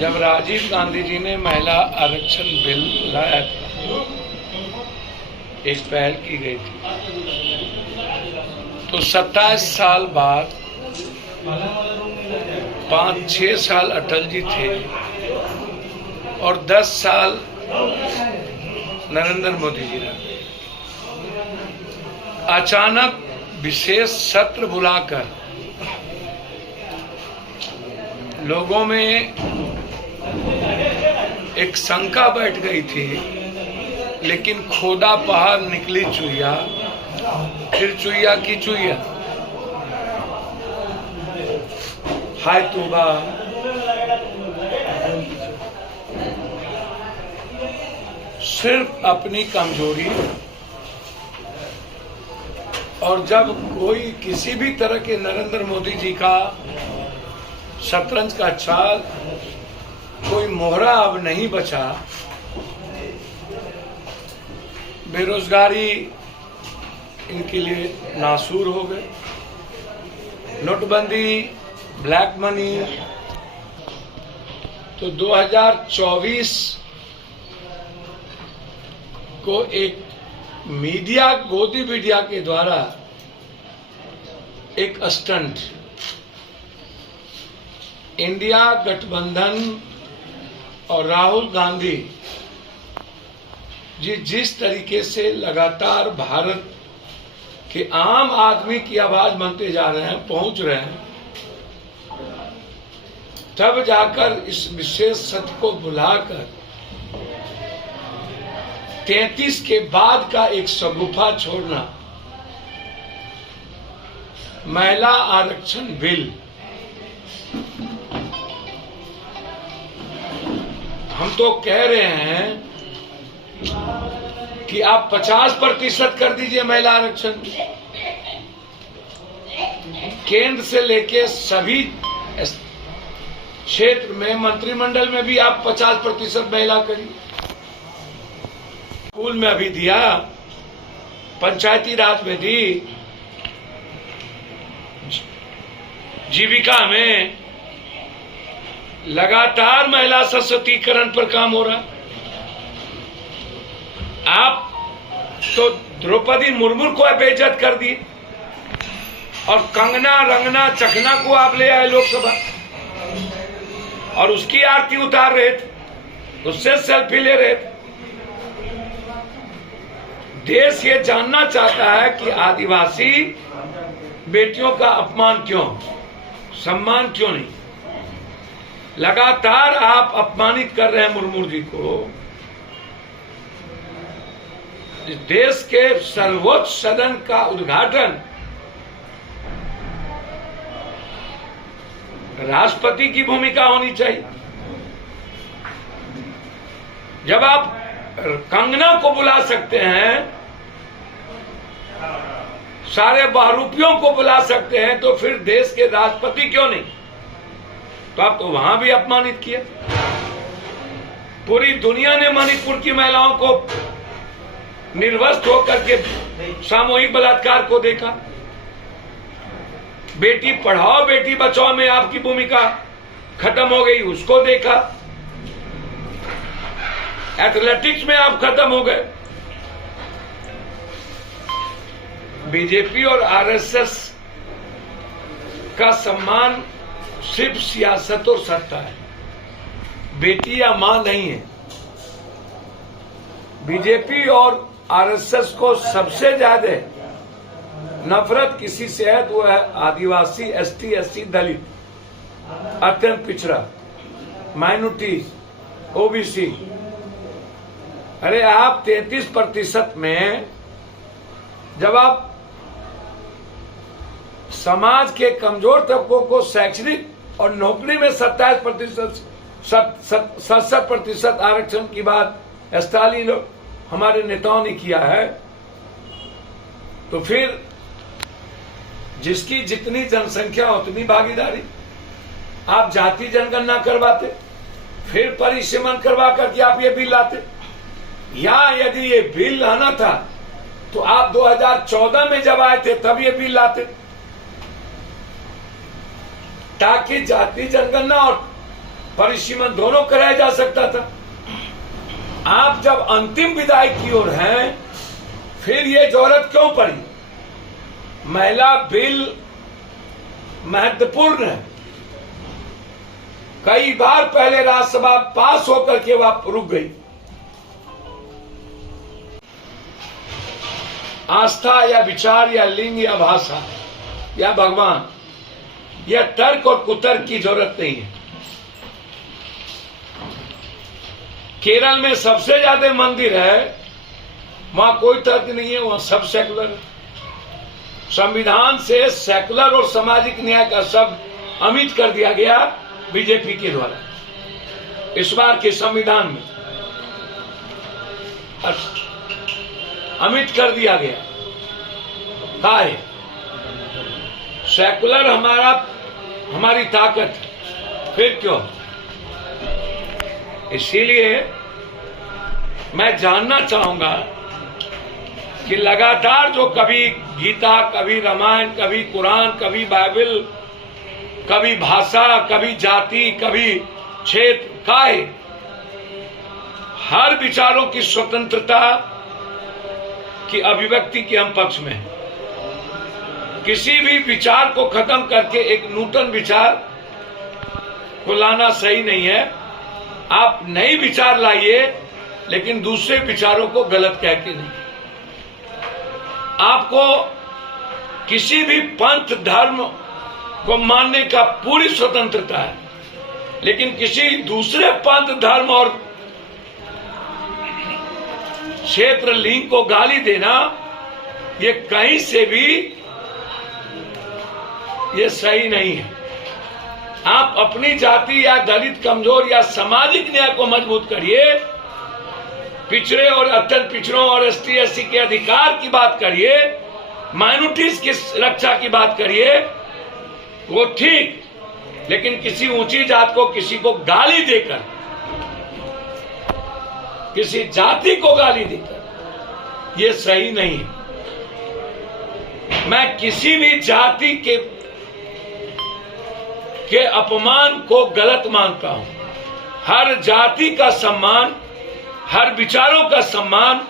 जब राजीव गांधी जी ने महिला आरक्षण बिल लाया था, एक पहल की गई थी, तो 27 साल बाद 5-6 साल अटल जी थे और 10 साल नरेंद्र मोदी जी रहे। अचानक विशेष सत्र बुलाकर लोगों में एक शंका बैठ गई थी, लेकिन खोदा पहाड़ निकली चुईया, फिर चुईया की चुईया। हाय तौबा, सिर्फ अपनी कमजोरी और जब कोई किसी भी तरह के नरेंद्र मोदी जी का शतरंज का चाल, कोई मोहरा अब नहीं बचा। बेरोजगारी इनके लिए नासूर हो गए, नोटबंदी, ब्लैक मनी। तो 2024 को एक मीडिया, गोदी मीडिया के द्वारा एक स्टंट, इंडिया गठबंधन और राहुल गांधी जी जिस तरीके से लगातार भारत के आम आदमी की आवाज बनते जा रहे हैं, पहुंच रहे हैं, तब जाकर इस विशेष सत्र को बुलाकर 33 के बाद का एक शगुफा छोड़ना, महिला आरक्षण बिल, हम तो कह रहे हैं कि आप 50% कर दीजिए महिला आरक्षण। केंद्र से लेके सभी क्षेत्र में, मंत्रिमंडल में भी आप 50% महिला करिए। स्कूल में अभी दिया, पंचायती राज में दी, जीविका में लगातार महिला सशक्तिकरण पर काम हो रहा। आप तो द्रौपदी मुर्मू को बेइज्जत कर दी और कंगना रंगना चखना को आप ले आए लोकसभा और उसकी आरती उतार रहे थे, उससे सेल्फी ले रहे थे। देश ये जानना चाहता है कि आदिवासी बेटियों का अपमान क्यों, सम्मान क्यों नहीं। लगातार आप अपमानित कर रहे हैं मुर्मू जी को। देश के सर्वोच्च सदन का उद्घाटन राष्ट्रपति की भूमिका होनी चाहिए। जब आप कंगना को बुला सकते हैं, सारे बहरूपियों को बुला सकते हैं, तो फिर देश के राष्ट्रपति क्यों नहीं? तो आप तो वहां भी अपमानित किए। पूरी दुनिया ने मणिपुर की महिलाओं को निर्वस्त्र होकर के सामूहिक बलात्कार को देखा। बेटी पढ़ाओ बेटी बचाओ में आपकी भूमिका खत्म हो गई, उसको देखा। एथलेटिक्स में आप खत्म हो गए। बीजेपी और आरएसएस का सम्मान सिर्फ सियासत और सत्ता है, बेटी या मां नहीं है। बीजेपी और आरएसएस को सबसे ज्यादा नफरत किसी से है तो वो है आदिवासी, एसटी, एससी, दलित, अत्यंत पिछड़ा, माइनॉरिटीज, ओबीसी। अरे आप 33% में जब आप समाज के कमजोर तबकों को शैक्षणिक और नौकरी में 67% आरक्षण की बात स्टालिन हमारे नेताओं ने किया है, तो फिर जिसकी जितनी जनसंख्या उतनी भागीदारी। आप जाति जनगणना करवाते, फिर परिसीमन करवा करके आप ये बिल लाते। या यदि ये बिल लाना था तो आप 2014 में जब आए थे तब ये बिल लाते, ताकि जाति जनगणना और परिसीमन दोनों कराया जा सकता था। आप जब अंतिम विदाई की ओर हैं, फिर ये जरूरत क्यों पड़ी? महिला बिल महत्वपूर्ण है। कई बार पहले राज्यसभा पास होकर के वह रुक गई। आस्था या विचार या लिंग या भाषा या भगवान, यह तर्क और कुतर्क की जरूरत नहीं है। केरल में सबसे ज्यादा मंदिर है, वहां कोई तर्क नहीं है, वहां सब सेकुलर है। संविधान से सेकुलर और सामाजिक न्याय का शब्द अमिट कर दिया गया बीजेपी के द्वारा इस बार के संविधान में अमिट कर दिया गया। काहे? सेकुलर हमारी ताकत है, फिर क्यों? इसीलिए मैं जानना चाहूंगा कि लगातार जो कभी गीता, कभी रामायण, कभी कुरान, कभी बाइबल, कभी भाषा, कभी जाति, कभी क्षेत्र, काहे? हर विचारों की स्वतंत्रता की अभिव्यक्ति के हम पक्ष में हैं। किसी भी विचार को खत्म करके एक नूतन विचार को लाना सही नहीं है। आप नई विचार लाइए, लेकिन दूसरे विचारों को गलत कह के नहीं। आपको किसी भी पंथ धर्म को मानने का पूरी स्वतंत्रता है, लेकिन किसी दूसरे पंथ धर्म और क्षेत्र लिंग को गाली देना, ये कहीं से भी ये सही नहीं है। आप अपनी जाति या दलित, कमजोर या सामाजिक न्याय को मजबूत करिए, पिछड़े और अत्यंत पिछड़ों और एसटी एससी के अधिकार की बात करिए, माइनॉरिटीज की रक्षा की बात करिए, वो ठीक, लेकिन किसी ऊंची जात को किसी को गाली देकर, किसी जाति को गाली देकर, ये सही नहीं है। मैं किसी भी जाति के अपमान को गलत मानता हूं। हर जाति का सम्मान, हर विचारों का सम्मान,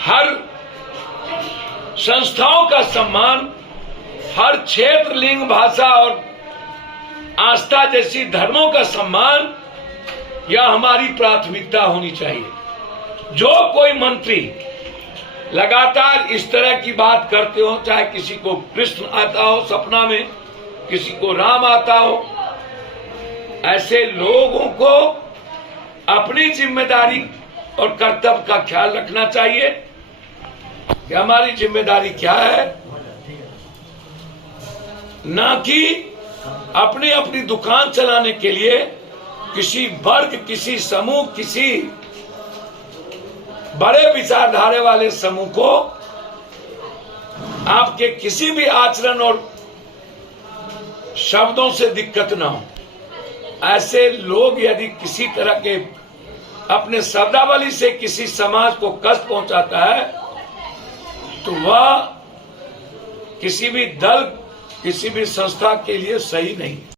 हर संस्थाओं का सम्मान, हर क्षेत्र, लिंग, भाषा और आस्था जैसी धर्मों का सम्मान, यह हमारी प्राथमिकता होनी चाहिए। जो कोई मंत्री लगातार इस तरह की बात करते हो, चाहे किसी को कृष्ण आता हो सपना में, किसी को राम आता हो, ऐसे लोगों को अपनी जिम्मेदारी और कर्तव्य का ख्याल रखना चाहिए कि हमारी जिम्मेदारी क्या है, ना कि अपनी अपनी दुकान चलाने के लिए किसी वर्ग, किसी समूह, किसी बड़े विचारधारा वाले समूह को आपके किसी भी आचरण और शब्दों से दिक्कत ना हो। ऐसे लोग यदि किसी तरह के अपने शब्दावली से किसी समाज को कष्ट पहुंचाता है, तो वह किसी भी दल, किसी भी संस्था के लिए सही नहीं।